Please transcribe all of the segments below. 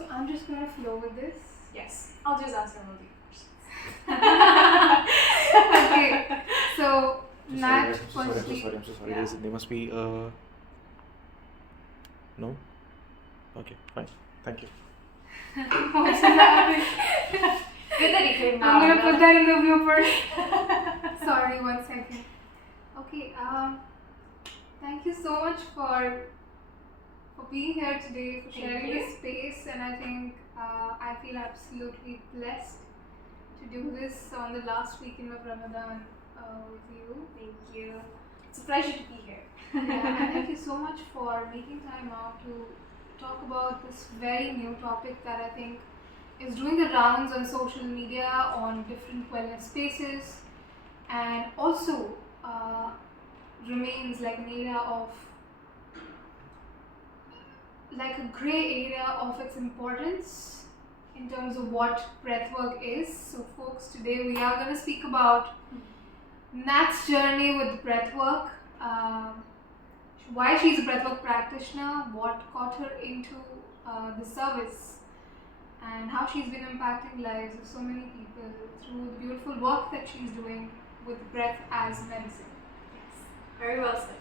So I'm just going to flow with this. Yes, I'll just answer all the questions. Okay, so Nat, I'm so sorry. Yeah. There must be no? Okay, fine. Thank you. What's happening? Good that he came I'm now. gonna put that in the blooper. Sorry, 1 second. Okay, thank you so much for being here today, for sharing you. this space, and I think I feel absolutely blessed to do this on the last weekend of Ramadan with you. Thank you. It's a pleasure to be here. Yeah, and thank you so much for making time out to talk about this very new topic that I think is doing the rounds on social media, on different wellness spaces, and also remains like an area of, like a grey area of its importance in terms of what breathwork is. So folks, today we are going to speak about Nat's journey with breathwork, why she's a breathwork practitioner, what got her into the service, and how she's been impacting lives of so many people through the beautiful work that she's doing with breath as medicine. Yes, very well said.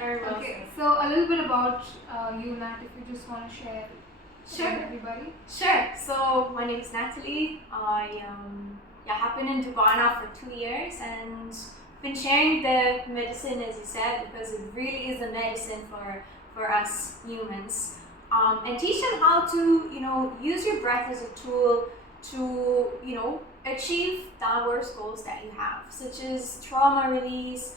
Very well Okay, said. so a little bit about you, Nat, if you just want to share Sure. with everybody. Sure. So my name is Natalie. I have been in Dubai now for 2 years and been sharing the medicine, as you said, because it really is a medicine for us humans. And teach them how to, use your breath as a tool to, achieve diverse goals that you have, such as trauma release,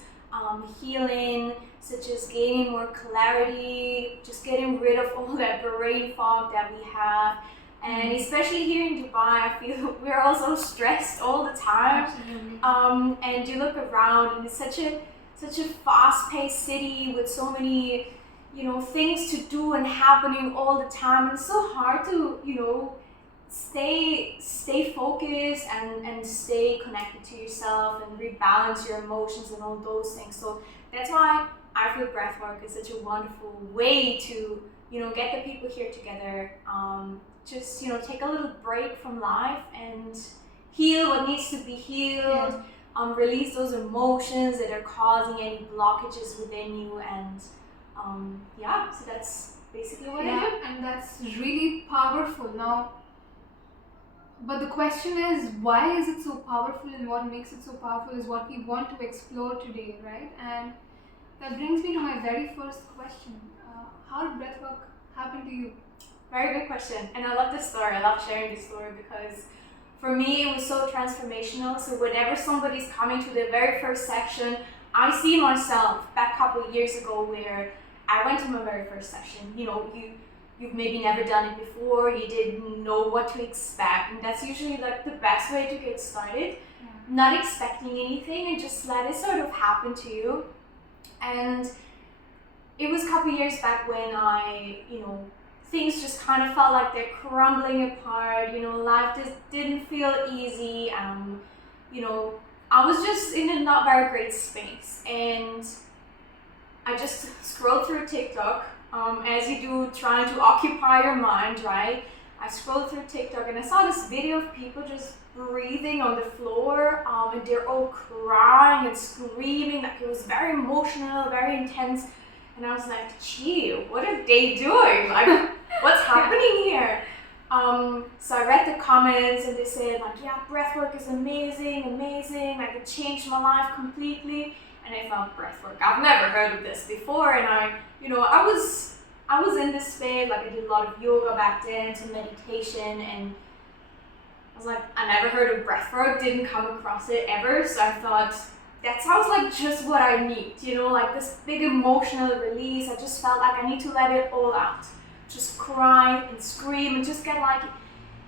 healing, such as gaining more clarity, just getting rid of all that brain fog that we have. And especially here in Dubai, I feel we're all so stressed all the time. Absolutely. And you look around, and it's such a fast-paced city with so many, things to do and happening all the time. It's so hard to, stay focused and stay connected to yourself and rebalance your emotions and all those things. So that's why I feel breathwork is such a wonderful way to, get the people here together. Just, take a little break from life and heal what needs to be healed. Yeah. Release those emotions that are causing any blockages within you, and so that's basically what I do. And that's really powerful. Now, but the question is, why is it so powerful, and what makes it so powerful is what we want to explore today, right? And that brings me to my very first question. How did breathwork happen to you? Very good question, and I love this story. I love sharing this story because for me it was so transformational. So whenever somebody's coming to the very first section, I see myself back a couple of years ago where I went to my very first session. You've maybe never done it before, you didn't know what to expect, and that's usually like the best way to get started. Not expecting anything and just let it sort of happen to you. And it was a couple of years back when I, things just kind of felt like they're crumbling apart. Life just didn't feel easy. I was just in a not very great space, and I just scrolled through TikTok, as you do, trying to occupy your mind, right? I scrolled through TikTok and I saw this video of people just breathing on the floor, and they're all crying and screaming. Like, it was very emotional, very intense. And I was like, gee, what are they doing? Like, what's happening here? So I read the comments and they said like, yeah, breathwork is amazing, like it changed my life completely. And I thought, breathwork, I've never heard of this before. And I was in this space, like I did a lot of yoga back then, some meditation, and I was like, I never heard of breathwork, didn't come across it ever. So I thought, that sounds like just what I need, like this big emotional release. I just felt like I need to let it all out. Just cry and scream and just get like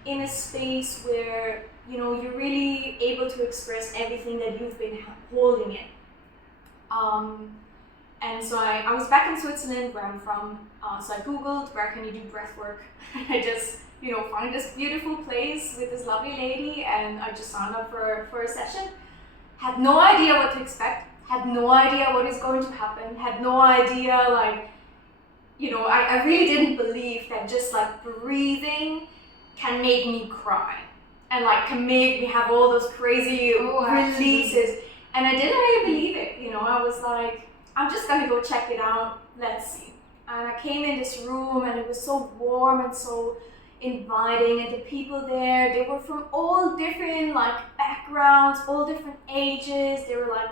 in a space where, you're really able to express everything that you've been holding in. And so I was back in Switzerland, where I'm from, so I Googled, where can you do breath work? I just, found this beautiful place with this lovely lady, and I just signed up for a session. Had no idea what to expect, had no idea what is going to happen, had no idea, I really didn't believe belief that just like breathing can make me cry and like can make me have all those crazy releases. And I didn't really believe it, you know. I was like, I'm just gonna go check it out, let's see. And I came in this room and it was so warm and so inviting, and the people there, they were from all different like backgrounds, all different ages. They were like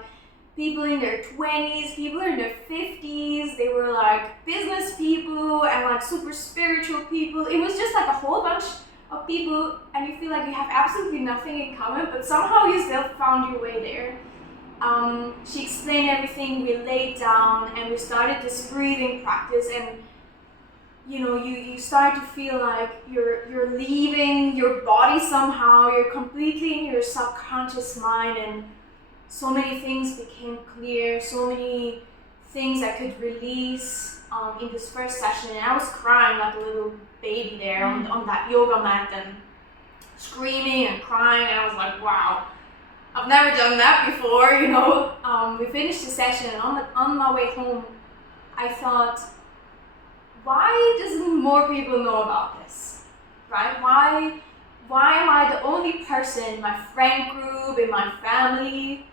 people in their 20s, people in their 50s, they were like business people and like super spiritual people. It was just like a whole bunch of people, and you feel like you have absolutely nothing in common, but somehow you still found your way there. She explained everything, we laid down and we started this breathing practice, and you know, you start to feel like you're leaving your body somehow, you're completely in your subconscious mind, and so many things became clear, so many things I could release in this first session. And I was crying like a little baby there on that yoga mat and screaming and crying, and I was like, wow, I've never done that before, you know. We finished the session, and on my way home, I thought, why doesn't more people know about this, right? Why am I the only person in my friend group, in my family,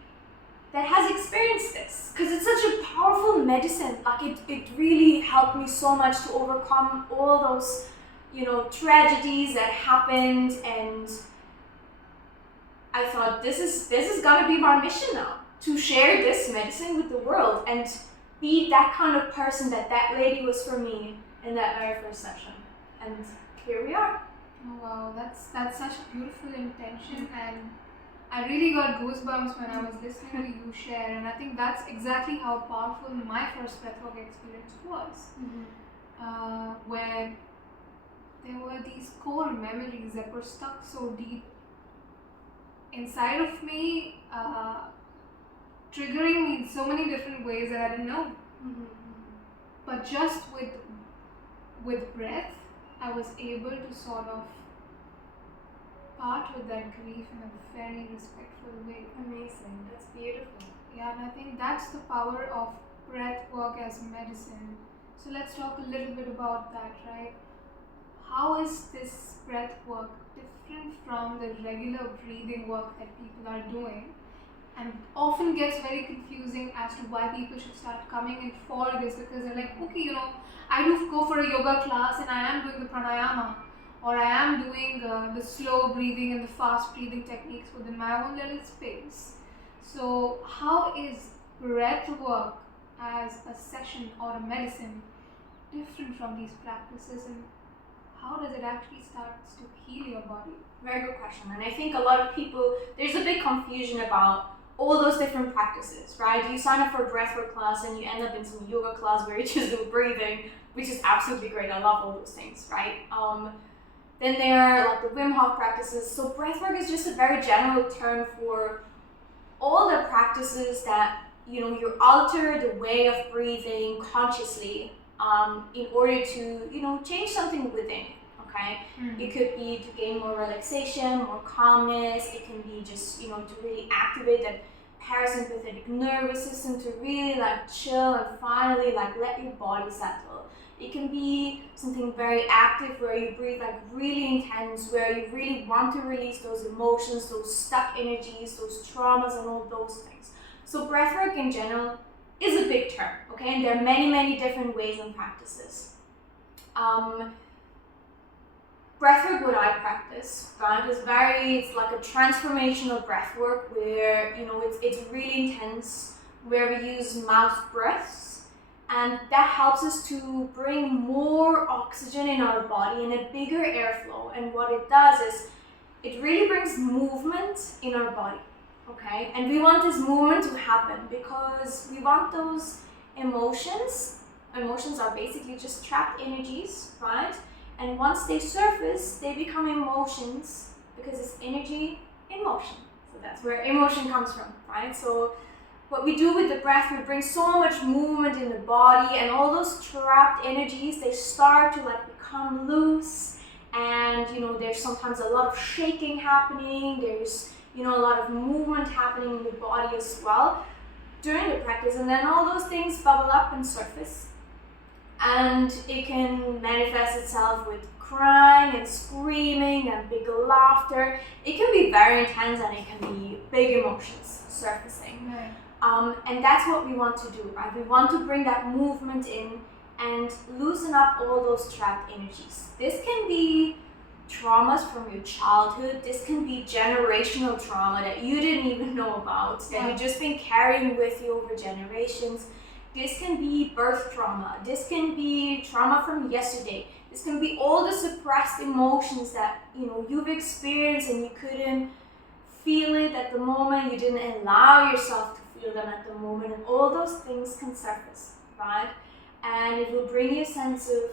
that has experienced this? Because it's such a powerful medicine. Like it really helped me so much to overcome all those, you know, tragedies that happened, and I thought this is gonna be my mission now, to share this medicine with the world and be that kind of person that lady was for me in that very first session. And here we are. Oh wow, that's such a beautiful intention, and I really got goosebumps when I was listening to you share, and I think that's exactly how powerful my first breathwork experience was. Where there were these core memories that were stuck so deep inside of me, triggering me in so many different ways that I didn't know. But just with breath, I was able to sort of part with that grief in a very respectful way. Amazing, that's beautiful. Yeah, and I think that's the power of breath work as medicine. So let's talk a little bit about that, right? How is this breath work different from the regular breathing work that people are doing? And often gets very confusing as to why people should start coming in for this, because they're like, okay, you know, I do go for a yoga class and I am doing the pranayama, or I am doing the slow breathing and the fast breathing techniques within my own little space. So how is breath work as a session or a medicine different from these practices, and how does it actually start to heal your body? Very good question. And I think a lot of people, there's a big confusion about all those different practices, right? You sign up for a breathwork class and you end up in some yoga class where you just do breathing, which is absolutely great. I love all those things, right? Then there are like the Wim Hof practices. So breathwork is just a very general term for all the practices that, you know, you alter the way of breathing consciously in order to, you know, change something within. Okay? It could be to gain more relaxation, more calmness. It can be just, you know, to really activate that parasympathetic nervous system, to really like chill and finally like let your body settle. It can be something very active where you breathe like really intense, where you really want to release those emotions, those stuck energies, those traumas and all those things. So breathwork in general is a big term, okay? And there are many, many different ways and practices. Breathwork, what I practice, right, is it's like a transformational breathwork where, you know, it's really intense, where we use mouth breaths, and that helps us to bring more oxygen in our body and a bigger airflow. And what it does is it really brings movement in our body, okay? And we want this movement to happen because we want those emotions are basically just trapped energies, right? And once they surface, they become emotions because it's energy in motion. So that's where emotion comes from, right? So what we do with the breath, we bring so much movement in the body, and all those trapped energies, they start to like become loose. And, you know, there's sometimes a lot of shaking happening. There's, you know, a lot of movement happening in the body as well during the practice. And then all those things bubble up and surface. And it can manifest itself with crying and screaming and big laughter. It can be very intense and it can be big emotions surfacing. Right. And that's what we want to do, right? We want to bring that movement in and loosen up all those trapped energies. This can be traumas from your childhood. This can be generational trauma that you didn't even know about, that you've just been carrying with you over generations. This can be birth trauma. This can be trauma from yesterday. This can be all the suppressed emotions that you've experienced and you couldn't feel it at the moment. You didn't allow yourself to feel them at the moment, and all those things can surface, right? And it will bring you a sense of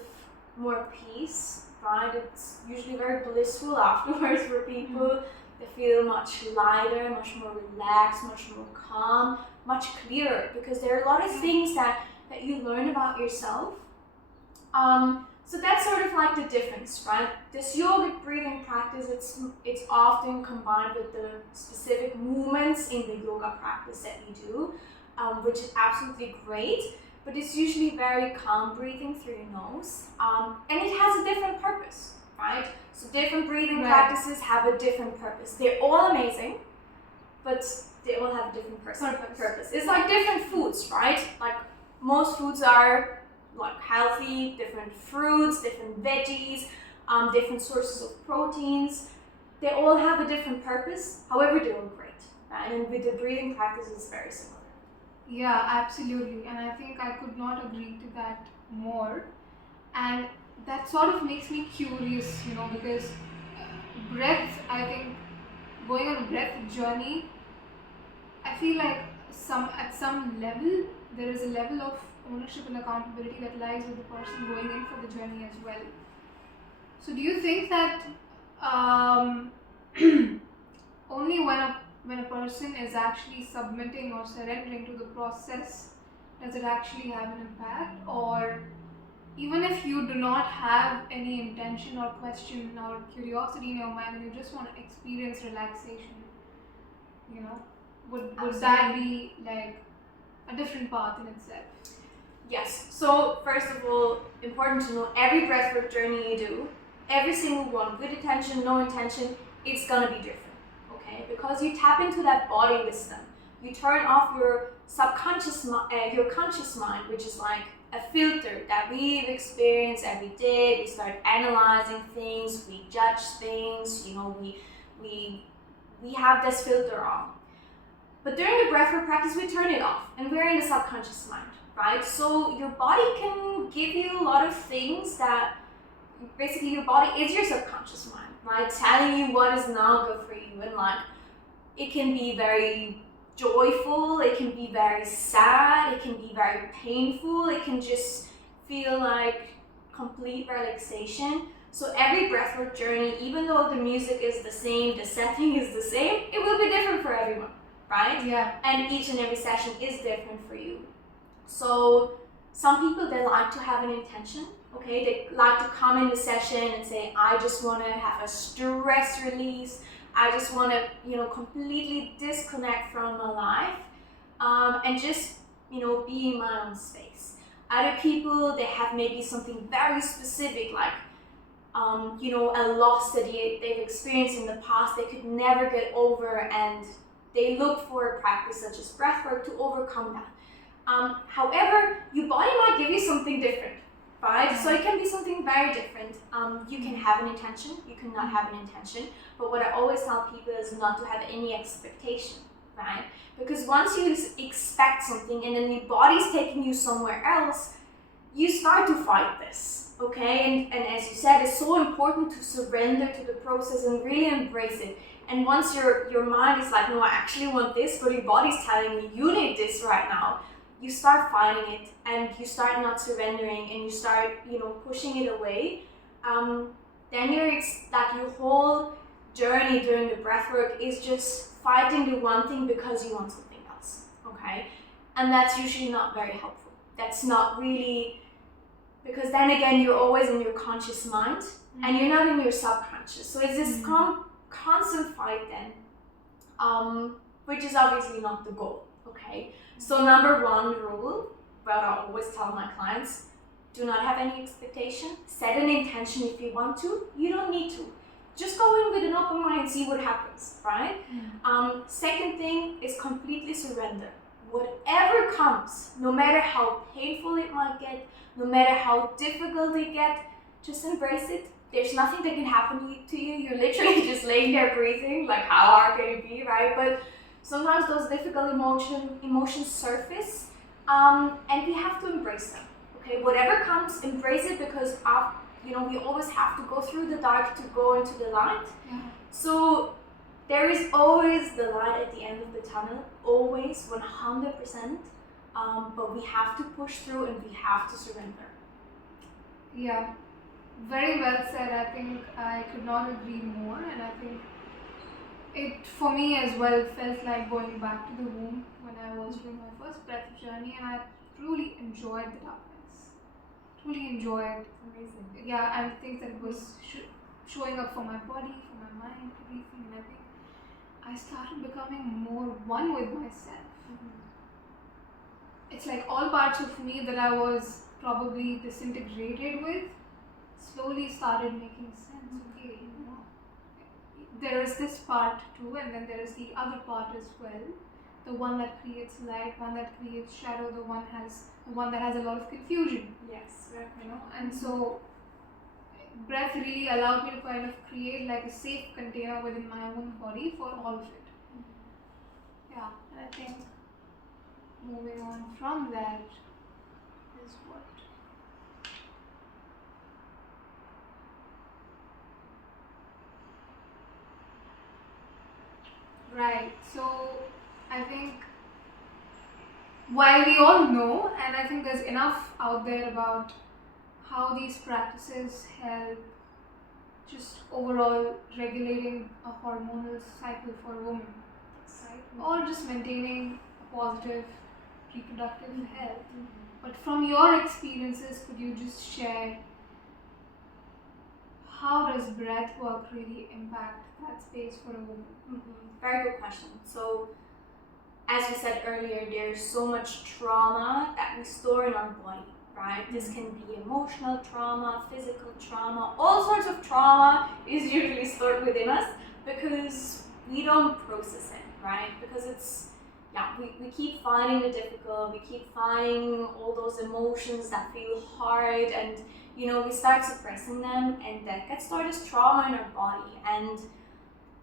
more peace, right? It's usually very blissful afterwards for people. They feel much lighter, much more relaxed, much more calm, much clearer, because there are a lot of things that you learn about yourself. So that's sort of like the difference, right? This yogic breathing practice, it's often combined with the specific movements in the yoga practice that we do, which is absolutely great. But it's usually very calm breathing through your nose, and it has a different purpose, right? So different breathing practices have a different purpose. They're all amazing, but they all have a different purpose. It's like different foods, right? Like most foods are like healthy, different fruits, different veggies, different sources of proteins. They all have a different purpose. However, they're all great, right? And with the breathing practice, it's very similar. Yeah, absolutely. And I think I could not agree to that more. And that sort of makes me curious, because breath, I think, going on a breath journey, I feel like at some level, there is a level of ownership and accountability that lies with the person going in for the journey as well. So do you think that only when a person is actually submitting or surrendering to the process does it actually have an impact? Or even if you do not have any intention or question or curiosity in your mind and you just want to experience relaxation, would that be like a different path in itself? Yes. So first of all, important to know, every breathwork journey you do, every single one, with intention, no intention, it's gonna be different. Okay? Because you tap into that body wisdom. You turn off your subconscious, your conscious mind, which is like a filter that we've experienced every day. We start analyzing things, we judge things. We have this filter on. But during the breathwork practice, we turn it off, and we're in the subconscious mind, right? So your body can give you a lot of things that basically your body is your subconscious mind, right? Telling you what is now good for you, and like it can be very joyful, it can be very sad, it can be very painful, it can just feel like complete relaxation. So every breathwork journey, even though the music is the same, the setting is the same, it will be different for everyone, right? Yeah. And each and every session is different for you. So some people, they like to have an intention, okay? They like to come in the session and say, I just want to have a stress release. I just want to, completely disconnect from my life, and just, be in my own space. Other people, they have maybe something very specific, like, a loss that they've experienced in the past they could never get over, and they look for a practice such as breathwork to overcome that. However, your body might give you something different, right? So it can be something very different. You can have an intention, you can not have an intention, but what I always tell people is not to have any expectation, right? Because once you expect something and then your body's taking you somewhere else, you start to fight this, okay? And as you said, it's so important to surrender to the process and really embrace it. And once your mind is like, no, I actually want this, but your body's telling you, you need this right now, you start fighting it and you start not surrendering and you start, pushing it away. Then your whole journey during the breathwork is just fighting the one thing because you want something else, okay? And that's usually not very helpful. That's not really, because then again, you're always in your conscious mind and you're not in your subconscious. So it's this constant fight then, which is obviously not the goal, okay? So number one rule, what I always tell my clients, Do not have any expectation. Set an intention if you want to. You don't need to. Just go in with an open mind and see what happens, right? Second thing is completely surrender. Whatever comes, no matter how painful it might get, no matter how difficult it gets, just embrace it. There's nothing that can happen to you. You're literally just laying there breathing. Like, how hard can it be, right? But sometimes those difficult emotions surface, and we have to embrace them. Okay, whatever comes, embrace it, because we always have to go through the dark to go into the light. Yeah. So there is always the light at the end of the tunnel, always, 100%. But we have to push through and we have to surrender. Yeah, very well said. I think I could not agree more, and I think it, for me as well, felt like going back to the womb when I was doing my first breath journey, and I truly enjoyed the darkness. Truly enjoyed. Amazing. Yeah, and things that was showing up for my body, for my mind, everything, and I think I started becoming more one with myself. It's like all parts of me that I was probably disintegrated with slowly started making sense. Okay, there is this part too, and then there is the other part as well. The one that creates light, one that creates shadow, the one that has a lot of confusion. Yes. And so breath really allowed me to kind of create like a safe container within my own body for all of it. Yeah, and I think moving on from that is what? Right, so I think while we all know, and I think there's enough out there about how these practices help just overall regulating a hormonal cycle for a woman, right? Or just maintaining a positive reproductive health. But from your experiences, could you just share how does breath work really impact that space for a woman? Very good question. So, as we said earlier, there's so much trauma that we store in our body, right? This can be emotional trauma, physical trauma, all sorts of trauma is usually stored within us because we don't process it, right? Because we keep finding the difficult, we keep finding all those emotions that feel hard, and we start suppressing them, and that gets stored as trauma in our body. And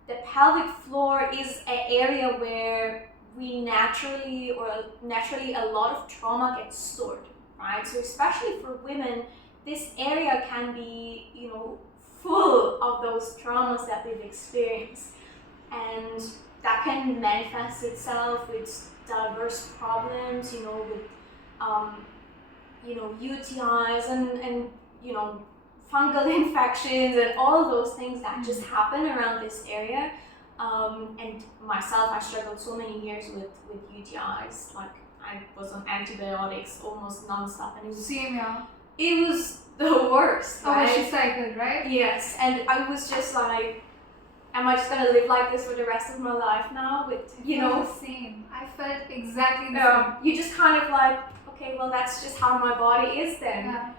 the pelvic floor is an area where naturally a lot of trauma gets stored, right? So especially for women, this area can be, full of those traumas that we've experienced, and that can manifest itself with diverse problems, with UTIs and fungal infections and all those things that just happen around this area. And myself, I struggled so many years with UTIs. Like, I was on antibiotics almost non-stop, and it was the worst. Oh, right? she cycled, right? Yes, and I was just like, am I just gonna live like this for the rest of my life now? With The same. I felt exactly the same. You just kind of like, okay, well, that's just how my body is then. Yeah.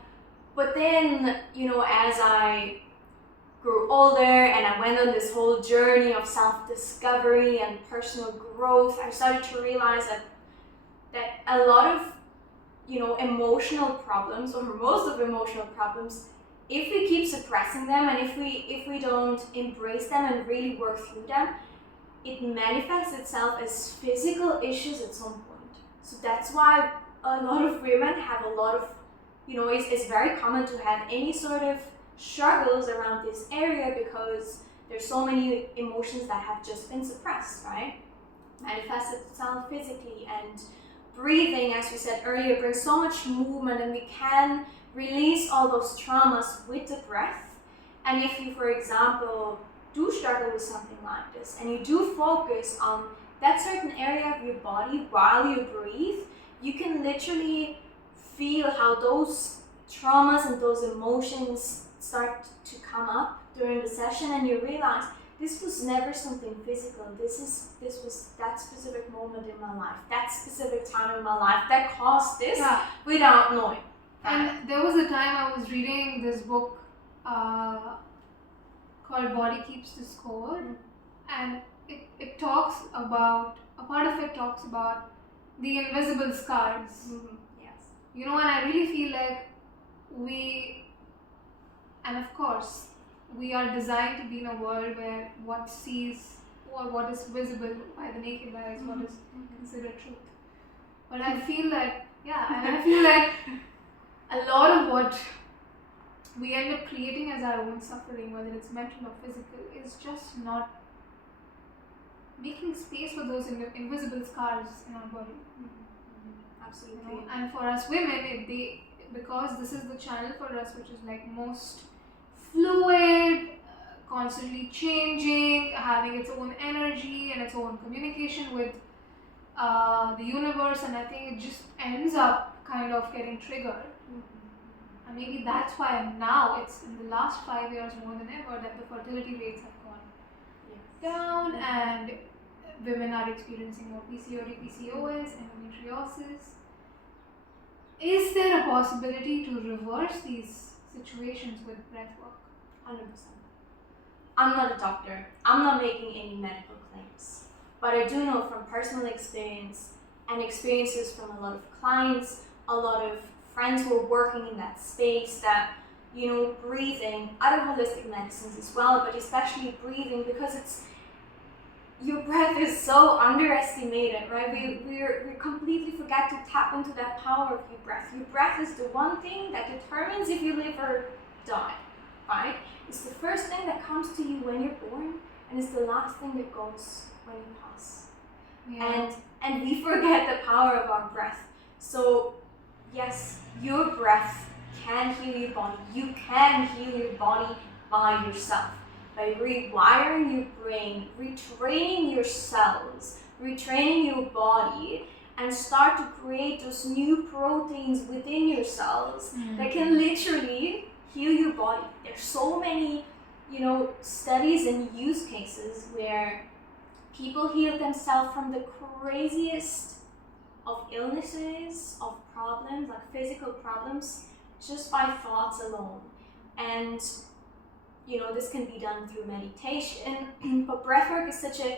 But then, as I grew older and I went on this whole journey of self-discovery and personal growth, I started to realize that a lot of, emotional problems, or most of emotional problems, if we keep suppressing them and if we don't embrace them and really work through them, it manifests itself as physical issues at some point. So that's why a lot of women have a lot of, it's very common to have any sort of struggles around this area because there's so many emotions that have just been suppressed, right? Manifests itself physically, and breathing, as we said earlier, brings so much movement, and we can release all those traumas with the breath. And if you, for example, do struggle with something like this and you do focus on that certain area of your body while you breathe, you can literally feel how those traumas and those emotions start to come up during the session, and you realize this was never something physical. This was that specific moment in my life, that specific time in my life that caused this without knowing. And there was a time I was reading this book called Body Keeps the Score, and it talks about, a part of it talks about the invisible scars. Yes. You know, and I really feel like and of course, we are designed to be in a world where what sees or what is visible by the naked eye is what is considered truth. But I feel that, and I feel that a lot of what we end up creating as our own suffering, whether it's mental or physical, is just not making space for those invisible scars in our body. Absolutely. You know? And for us women, because this is the channel for us which is like most fluid, constantly changing, having its own energy and its own communication with the universe, and I think it just ends up kind of getting triggered. And maybe that's why now, it's in the last 5 years more than ever, that the fertility rates have gone down, and women are experiencing more PCOD, PCOS, endometriosis. Is there a possibility to reverse these situations with breathwork? 100%. I'm not a doctor. I'm not making any medical claims. But I do know from personal experience and experiences from a lot of clients, a lot of friends who are working in that space, that, you know, breathing, other holistic medicines as well, but especially breathing, because your breath is so underestimated, right? We completely forget to tap into that power of your breath. Your breath is the one thing that determines if you live or die, right? It's the first thing that comes to you when you're born, and it's the last thing that goes when you pass. Yeah. And we forget the power of our breath. So yes, your breath can heal your body. You can heal your body by yourself, by rewiring your brain, retraining your cells, retraining your body, and start to create those new proteins within your cells that can literally heal your body. There's so many, studies and use cases where people heal themselves from the craziest of illnesses, of problems, like physical problems, just by thoughts alone. And this can be done through meditation, but breathwork is such an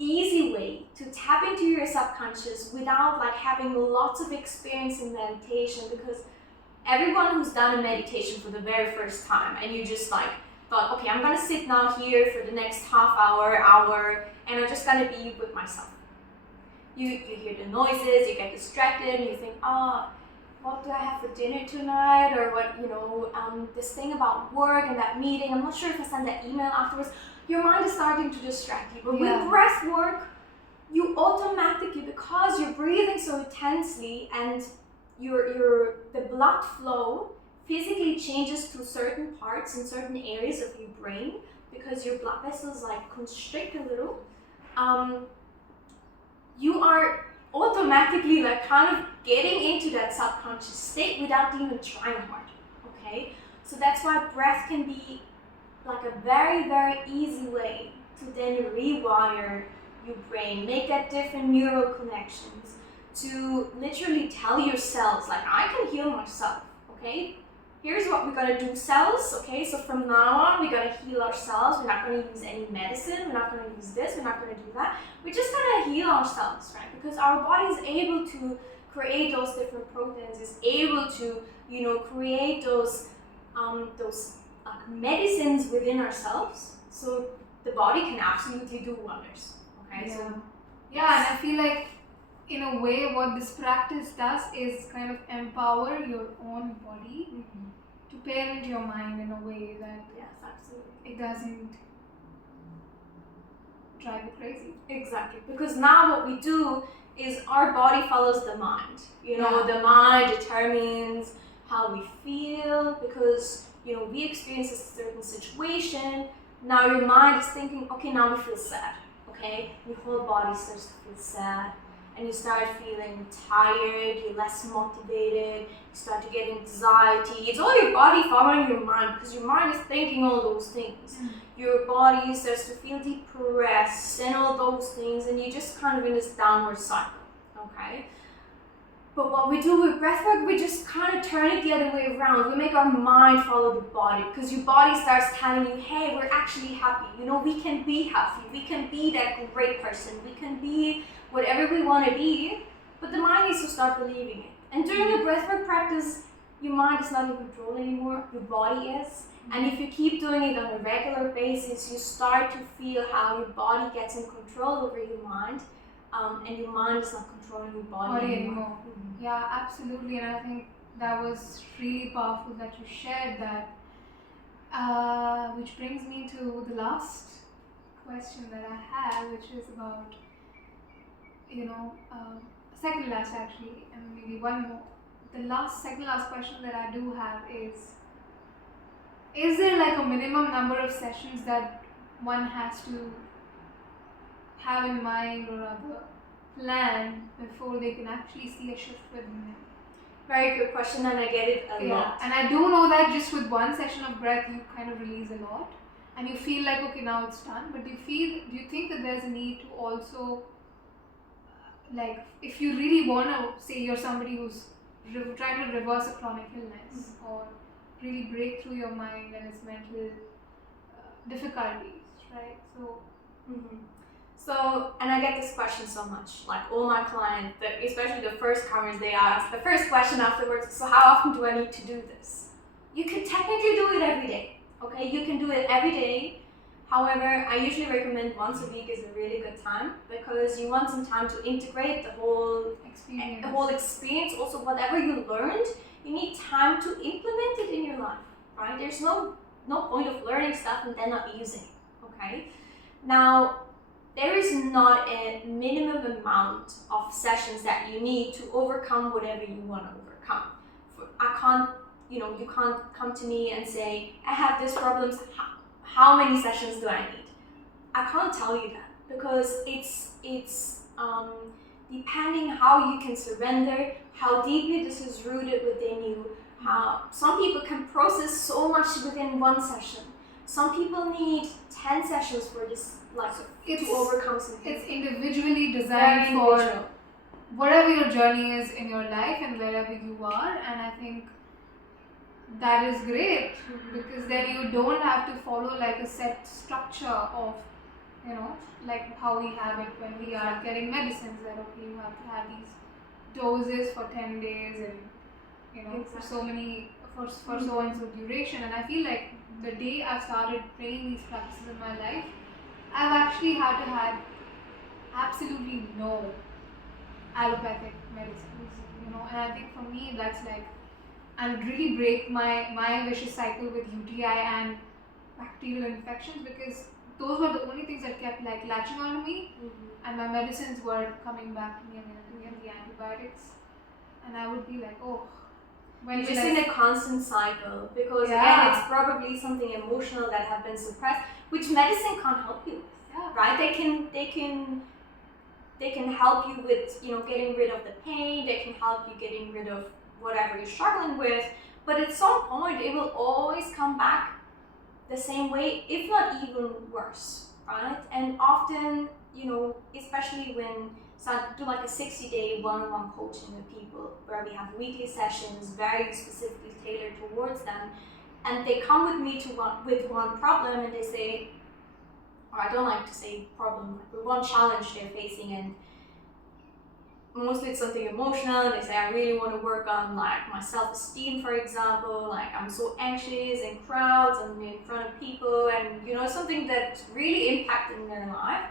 easy way to tap into your subconscious without having lots of experience in meditation, because everyone who's done a meditation for the very first time and you just thought, okay, I'm gonna sit now here for the next half hour, and I'm just gonna be with myself. You hear the noises, you get distracted, and you think, what do I have for dinner tonight? Or what, this thing about work and that meeting, I'm not sure if I sent that email afterwards. Your mind is starting to distract you. But with breath work, you automatically, because you're breathing so intensely and the blood flow physically changes to certain parts and certain areas of your brain, because your blood vessels constrict a little, you are automatically kind of getting into that subconscious state without even trying hard, okay? So that's why breath can be a very, very easy way to then rewire your brain, make that different neural connections, to literally tell your cells, I can heal myself, okay? Here's what we're gonna do, cells, okay? So from now on, we're gonna heal ourselves. We're not gonna use any medicine. We're not gonna use this. We're not gonna do that. We're just gonna heal ourselves, right? Because our body is able to create those different proteins, is able to, create those medicines within ourselves. So the body can absolutely do wonders, okay? Yeah. So, and I feel like, in a way, what this practice does is kind of empower your own body to parent your mind in a way that it doesn't drive you crazy. Exactly, because now what we do is our body follows the mind. The mind determines how we feel, because we experience a certain situation. Now your mind is thinking, okay, now we feel sad. Okay, your whole body starts to feel sad, and you start feeling tired, you're less motivated, you start to get anxiety. It's all your body following your mind, because your mind is thinking all those things. Your body starts to feel depressed and all those things, and you're just kind of in this downward cycle, okay? But what we do with breathwork, we just kind of turn it the other way around. We make our mind follow the body, because your body starts telling you, hey, we're actually happy. You know, we can be healthy. We can be that great person. We can be whatever we want to be. But the mind needs to start believing it. And during the breathwork practice, your mind is not in control anymore. Your body is. And if you keep doing it on a regular basis, you start to feel how your body gets in control over your mind. And your mind is not controlling your body anymore. Mm-hmm. Yeah, absolutely. And I think that was really powerful that you shared that. Which brings me to the last question that I have, which is about, second last actually, and maybe one more. The second last question that I do have is there like a minimum number of sessions that one has to have in mind or rather plan before they can actually see a shift within them? Very good question, and I get it a lot. And I do know that just with one session of breath you kind of release a lot and you feel like, okay, now it's done. But do you think that there's a need to also, like, if you really want to, say you're somebody who's trying to reverse a chronic illness or really break through your mind and its mental difficulties, right? So, and I get this question so much, like all my clients, especially the first comers, they ask, the first question afterwards, so how often do I need to do this? You can technically do it every day, okay? You can do it every day. However, I usually recommend once a week is a really good time, because you want some time to integrate the whole experience. Also, whatever you learned, you need time to implement it in your life, right? There's no point of learning stuff and then not using it, okay? Now, there is not a minimum amount of sessions that you need to overcome whatever you want to overcome. You can't come to me and say, I have these problems, how many sessions do I need? I can't tell you that, because it's depending how you can surrender, how deeply this is rooted within you, how some people can process so much within one session. Some people need 10 sessions for this, to overcome something. It's individually designed for whatever your journey is in your life and wherever you are, and I think that is great, because then you don't have to follow like a set structure of, like how we have it when we are getting medicines, that okay, you have to have these doses for 10 days and for so many for so and so duration. And I feel like the day I started training these practices in my life, I've actually had to have absolutely no allopathic medicines, and I think for me that's like, and really break my vicious cycle with UTI and bacterial infections, because those were the only things that kept like latching on me, and my medicines were coming back to me again, the antibiotics, and I would be like, oh, when you're just in a constant cycle, because again, it's probably something emotional that have been suppressed, which medicine can't help you with, right? They can help you with, getting rid of the pain. They can help you getting rid of whatever you're struggling with, but at some point it will always come back the same way, if not even worse, right? And often, especially when I do like a 60-day one-on-one coaching with people, where we have weekly sessions very specifically tailored towards them, and they come with me with one problem, and they say, or I don't like to say problem, but one challenge they're facing, and mostly it's something emotional, and they say, I really want to work on like my self-esteem, for example, like I'm so anxious in crowds and in front of people, and something that's really impacting their life.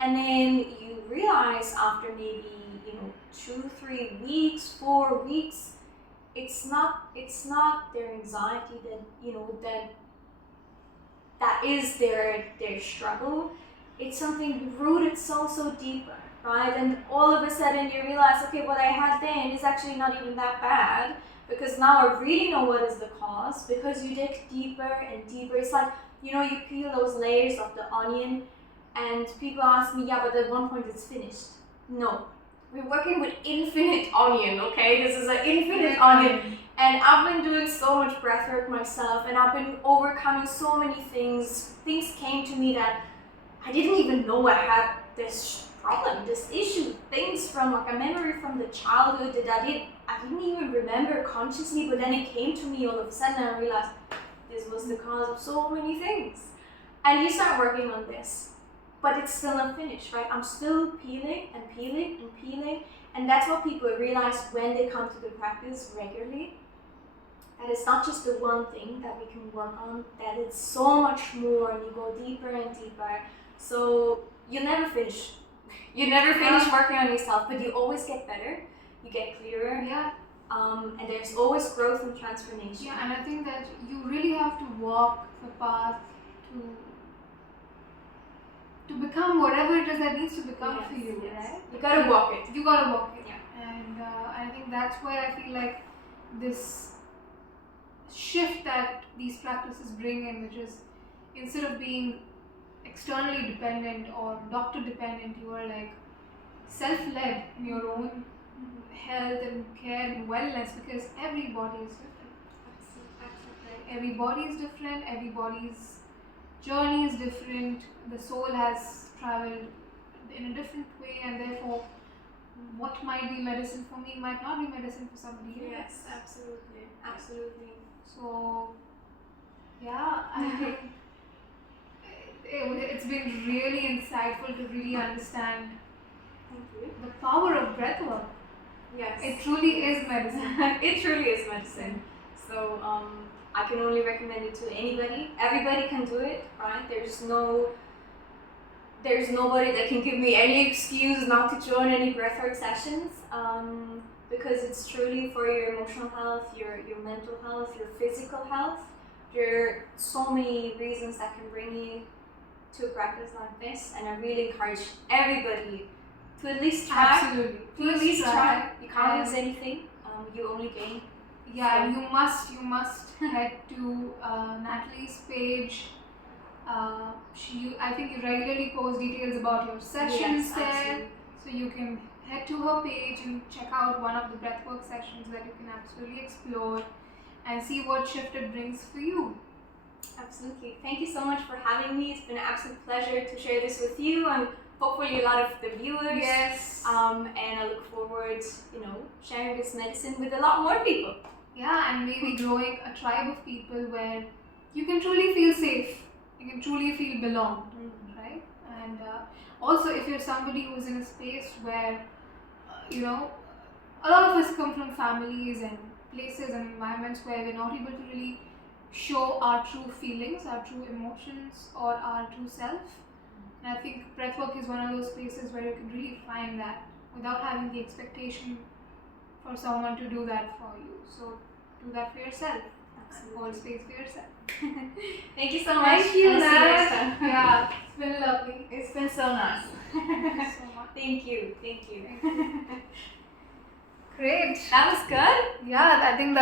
And then you realize after maybe 2, 3 weeks, 4 weeks, it's not their anxiety that is their struggle. It's something rooted so deeper, right? And all of a sudden you realize, okay, what I had then is actually not even that bad, because now I really know what is the cause, because you dig deeper and deeper. It's like, you peel those layers of the onion, and people ask me, yeah, but at one point it's finished. No, we're working with infinite onion, okay? This is an infinite onion. And I've been doing so much breathwork myself, and I've been overcoming so many things. Things came to me that I didn't even know I had this problem, this issue, things from like a memory from the childhood that I didn't even remember consciously, but then it came to me all of a sudden and I realized this was the cause of so many things. And you start working on this, but it's still not finished, right? I'm still peeling and peeling and peeling, and that's what people realize when they come to the practice regularly. That it's not just the one thing that we can work on, that it's so much more and you go deeper and deeper. So you never finish. You never finish working on yourself, but you always get better, you get clearer, Yeah. and there's always growth and transformation. Yeah, and I think that you really have to walk the path to become whatever it is that needs to become for you, right? You gotta walk it. You gotta walk it. Yeah. And I think that's where I feel like this shift that these practices bring in, which is instead of being externally dependent or doctor dependent, you are like self-led in your own health and care and wellness, because every body is different. Right? Every body is different, everybody's journey is different, the soul has traveled in a different way, and therefore what might be medicine for me might not be medicine for somebody else. Yes, absolutely. Absolutely. So yeah, I think it's been really insightful to really understand Thank you. the power of breathwork. Yes. It truly is medicine. It truly is medicine. So I can only recommend it to anybody. Everybody can do it, right? There's nobody that can give me any excuse not to join any breathwork sessions, because it's truly for your emotional health, your mental health, your physical health. There are so many reasons that can bring you to a practice like this, and I really encourage everybody to at least try. Absolutely. To at least try. You can't lose anything. You only gain. Yeah, and you must head to Natalie's page. I think you regularly post details about your sessions Yes, there, absolutely. so you can head to her page and check out one of the breathwork sessions that you can absolutely explore and see what shift it brings for you. Absolutely. Thank you so much for having me. It's been an absolute pleasure to share this with you and hopefully a lot of the viewers. Yes. And I look forward, sharing this medicine with a lot more people. Yeah, and maybe growing a tribe of people where you can truly feel safe, you can truly feel belonged, right? And also, if you're somebody who's in a space where, a lot of us come from families and places and environments where we're not able to really show our true feelings, our true emotions, or our true self. And I think breathwork is one of those places where you can really find that without having the expectation for someone to do that for you. So do that for yourself. Hold space for yourself. Thank you so much. Thank you, I'll see you next Nat. time. Yeah, it's been lovely. It's been so nice. Thank you so much. Thank you. Great. That was good. Yeah, I think that